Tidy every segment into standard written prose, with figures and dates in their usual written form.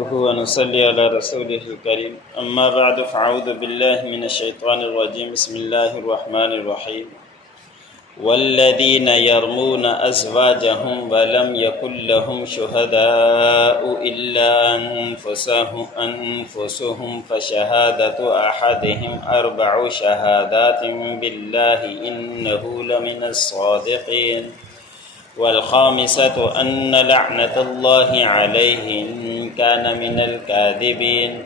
نحمده ونصلي على رسوله الكريم أما بعد فأعوذ بالله من الشيطان الرجيم بسم الله الرحمن الرحيم والذين يرمون أزواجهم ولم يكن لهم شهداء إلا أنفسهم فشهادة أحدهم 4 شهادات بالله إنه لمن الصادقين والخامسة أن لعنة الله عليه إن كان من الكاذبين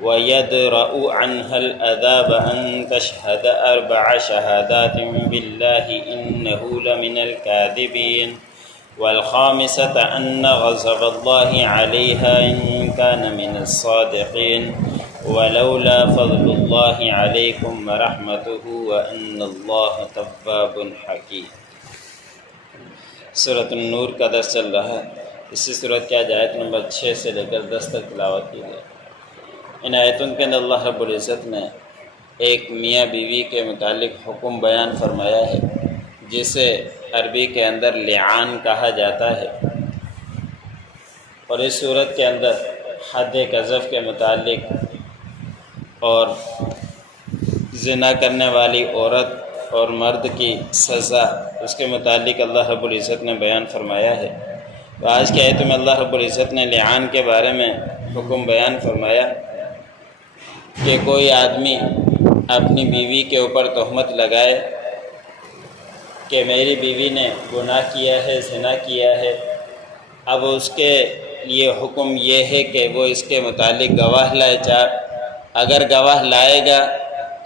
ويدرأ عنها العذاب أن تشهد 4 شهادات بالله إنه لمن الكاذبين والخامسة أن غضب الله عليها إن كان من الصادقين ولولا فضل الله عليكم ورحمته وأن الله تواب حكيم۔ سورۃ النور کا درس چل رہا ہے۔ اسی صورت کی آیت نمبر 6 سے لے کر 10 تک تلاوت کی گئی۔ ان آیتوں کے اندر اللہ رب العزت نے ایک میاں بیوی کے متعلق حکم بیان فرمایا ہے، جسے عربی کے اندر لعان کہا جاتا ہے، اور اس صورت کے اندر حد قذف کے متعلق اور زنا کرنے والی عورت اور مرد کی سزا اس کے متعلق اللہ رب العزت نے بیان فرمایا ہے۔ تو آج کی آیت میں اللہ رب العزت نے لعان کے بارے میں حکم بیان فرمایا کہ کوئی آدمی اپنی بیوی کے اوپر تہمت لگائے کہ میری بیوی نے گناہ کیا ہے، زنا کیا ہے، اب اس کے لیے حکم یہ ہے کہ وہ اس کے متعلق گواہ لائے 4۔ اگر گواہ لائے گا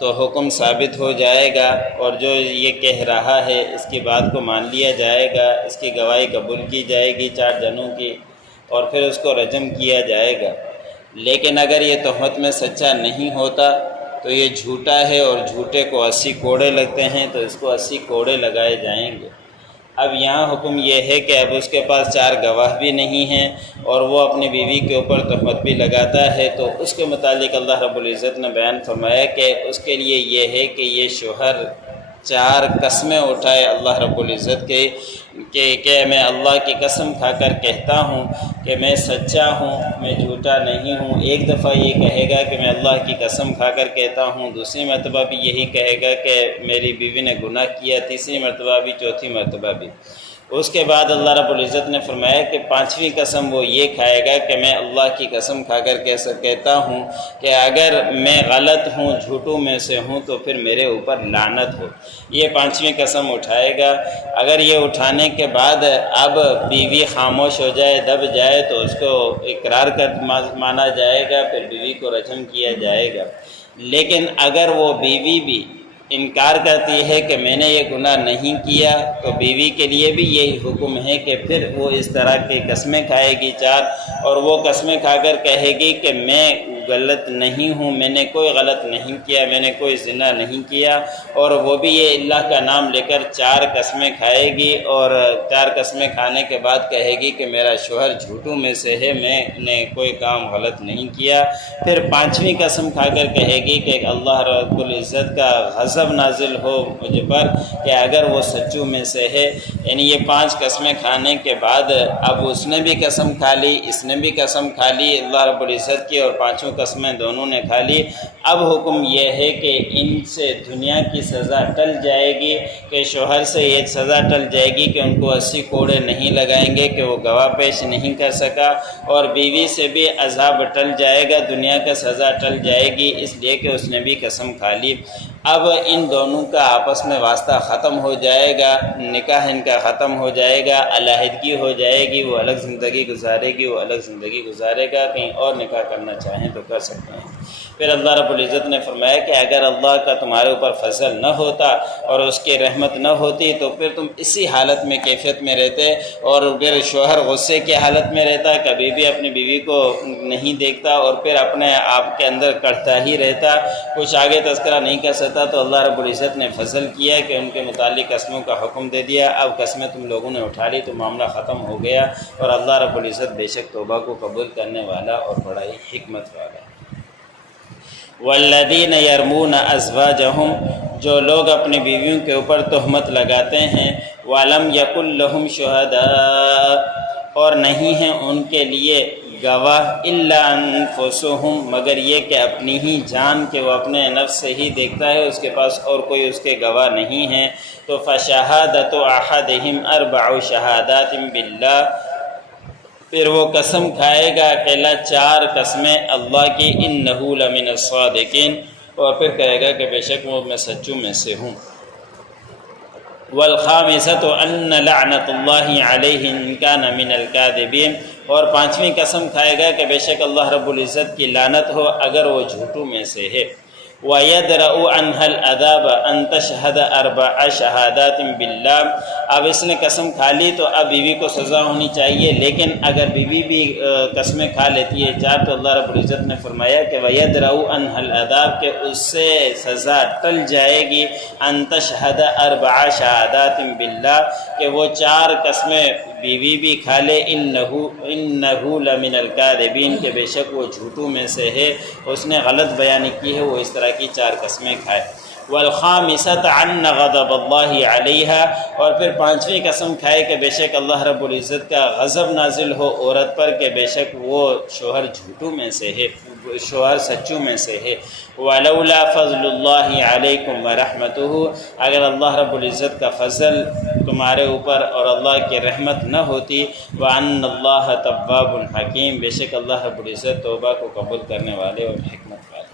تو حکم ثابت ہو جائے گا، اور جو یہ کہہ رہا ہے اس کی بات کو مان لیا جائے گا، اس کی گواہی قبول کی جائے گی 4 جنوں کی، اور پھر اس کو رجم کیا جائے گا۔ لیکن اگر یہ تہمت میں سچا نہیں ہوتا تو یہ جھوٹا ہے، اور جھوٹے کو 80 کوڑے لگتے ہیں، تو اس کو 80 کوڑے لگائے جائیں گے۔ اب یہاں حکم یہ ہے کہ اب اس کے پاس 4 گواہ بھی نہیں ہیں اور وہ اپنی بیوی کے اوپر تہمت بھی لگاتا ہے، تو اس کے متعلق اللہ رب العزت نے بیان فرمایا کہ اس کے لیے یہ ہے کہ یہ شوہر 4 قسمیں اٹھائے اللہ رب العزت کے کہ میں اللہ کی قسم کھا کر کہتا ہوں کہ میں سچا ہوں، میں جھوٹا نہیں ہوں۔ ایک دفعہ یہ کہے گا کہ میں اللہ کی قسم کھا کر کہتا ہوں، دوسری مرتبہ بھی یہی کہے گا کہ میری بیوی نے گناہ کیا، تیسری مرتبہ بھی، چوتھی مرتبہ بھی۔ اس کے بعد اللہ رب العزت نے فرمایا کہ 5ویں قسم وہ یہ کھائے گا کہ میں اللہ کی قسم کھا کر کہتا ہوں کہ اگر میں غلط ہوں، جھوٹوں میں سے ہوں، تو پھر میرے اوپر لعنت ہو۔ یہ 5ویں قسم اٹھائے گا۔ اگر یہ اٹھانے کے بعد اب بیوی خاموش ہو جائے، دب جائے، تو اس کو اقرار کر مانا جائے گا، پھر بیوی کو رجم کیا جائے گا۔ لیکن اگر وہ بیوی بھی انکار کرتی ہے کہ میں نے یہ گناہ نہیں کیا، تو بیوی کے لیے بھی یہی حکم ہے کہ پھر وہ اس طرح کی قسمیں کھائے گی 4، اور وہ قسمیں کھا کر کہے گی کہ میں غلط نہیں ہوں، میں نے کوئی غلط نہیں کیا، میں نے کوئی زنا نہیں کیا، اور وہ بھی یہ اللہ کا نام لے کر 4 قسمیں کھائے گی، اور 4 قسمیں کھانے کے بعد کہے گی کہ میرا شوہر جھوٹوں میں سے ہے، میں نے کوئی کام غلط نہیں کیا۔ پھر 5ویں قسم کھا کر کہے گی کہ اللہ رب العزت کا غضب نازل ہو مجھ پر کہ اگر وہ سچوں میں سے ہے۔ یعنی یہ 5 قسمیں کھانے کے بعد اب اس نے بھی قسم کھا لی، اس نے بھی قسم کھا لی اللہ رب العزت کی، اور 5 قسمیں دونوں نے کھا لی۔ اب حکم یہ ہے کہ ان سے دنیا کی سزا ٹل جائے گی، کہ شوہر سے یہ سزا ٹل جائے گی کہ ان کو 80 کوڑے نہیں لگائیں گے کہ وہ گواہ پیش نہیں کر سکا، اور بیوی سے بھی عذاب ٹل جائے گا، دنیا کا سزا ٹل جائے گی، اس لیے کہ اس نے بھی قسم کھا لی۔ اب ان دونوں کا آپس میں واسطہ ختم ہو جائے گا، نکاح ان کا ختم ہو جائے گا، علیحدگی ہو جائے گی، وہ الگ زندگی گزارے گی، وہ الگ زندگی گزارے گا، کہیں اور نکاح کرنا چاہیں تو کر سکتے ہیں۔ پھر اللہ رب العزت نے فرمایا کہ اگر اللہ کا تمہارے اوپر فضل نہ ہوتا اور اس کی رحمت نہ ہوتی تو پھر تم اسی حالت میں کیفیت میں رہتے، اور پھر شوہر غصے کی حالت میں رہتا، کبھی بھی اپنی بیوی کو نہیں دیکھتا، اور پھر اپنے آپ کے اندر کڑھتا ہی رہتا، کچھ آگے تذکرہ نہیں کر سکتا۔ تو اللہ رب العزت نے فضل کیا کہ ان کے متعلق قسموں کا حکم دے دیا۔ اب قسمیں تم لوگوں نے اٹھا لی تو معاملہ ختم ہو گیا، اور اللہ رب العزت بے شک توبہ کو قبول کرنے والا اور بڑا ہی حکمت والا ہے۔ والذین یرمون ازواجہم، جو لوگ اپنی بیویوں کے اوپر تہمت لگاتے ہیں، ولم یکن لہم شہداء، اور نہیں ہیں ان کے لیے گواہ الا انفسہم مگر یہ کہ اپنی ہی جان کے وہ اپنے نفس سے ہی دیکھتا ہے، اس کے پاس اور کوئی اس کے گواہ نہیں ہیں۔ تو فشہادۃ احدہم اربع شہادات باللہ، پھر وہ قسم کھائے گا اکیلا 4 قسمیں اللہ کی، انہ لمن الصادقین، اور پھر کہے گا کہ بے شک وہ میں سچوں میں سے ہوں۔ والخامسۃ ان لعنۃ اللہ علیہ ان کان من الکاذبین، اور 5ویں قسم کھائے گا کہ بے شک اللہ رب العزت کی لعنت ہو اگر وہ جھوٹوں میں سے ہے۔ وَيَدْرَأُ عَنْهَا الْعَذَابَ أَن تَشْهَدَ 4 شہادات باللہ، اب اس نے قسم کھا لی تو اب بیوی کو سزا ہونی چاہیے، لیکن اگر بیوی بھی قسمیں کھا لیتی ہے 4 تو اللہ رب العزت نے فرمایا کہ وَيَدْرَأُ عَنْهَا الْعَذَابَ، کہ اس سے سزا ٹل جائے گی، أَن تَشْهَدَ 4 شہادات باللہ، کہ وہ 4 قسمیں بیوی بھی کھا لے، انہ لمن الکاذبین، کہ بے شک وہ جھوٹوں میں سے ہے، اس نے غلط بیانی کی ہے، وہ اس طرح کی 4 قسمیں کھائے۔ والخامسۃ ان غضب اللہ علیہا، اور پھر 5ویں قسم کھائے کہ بے شک اللہ رب العزت کا غضب نازل ہو عورت پر، کہ بے شک وہ شوہر جھوٹوں میں سے ہے، شوہر سچوں میں سے ہے۔ ولولا فضل اللہ علیکم ورحمتہ، اگر اللہ رب العزت کا فضل تمہارے اوپر اور اللہ کی رحمت نہ ہوتی، وان اللہ تواب حکیم، بے شک اللہ رب العزت توبہ کو قبول کرنے والے اور حکمت والے۔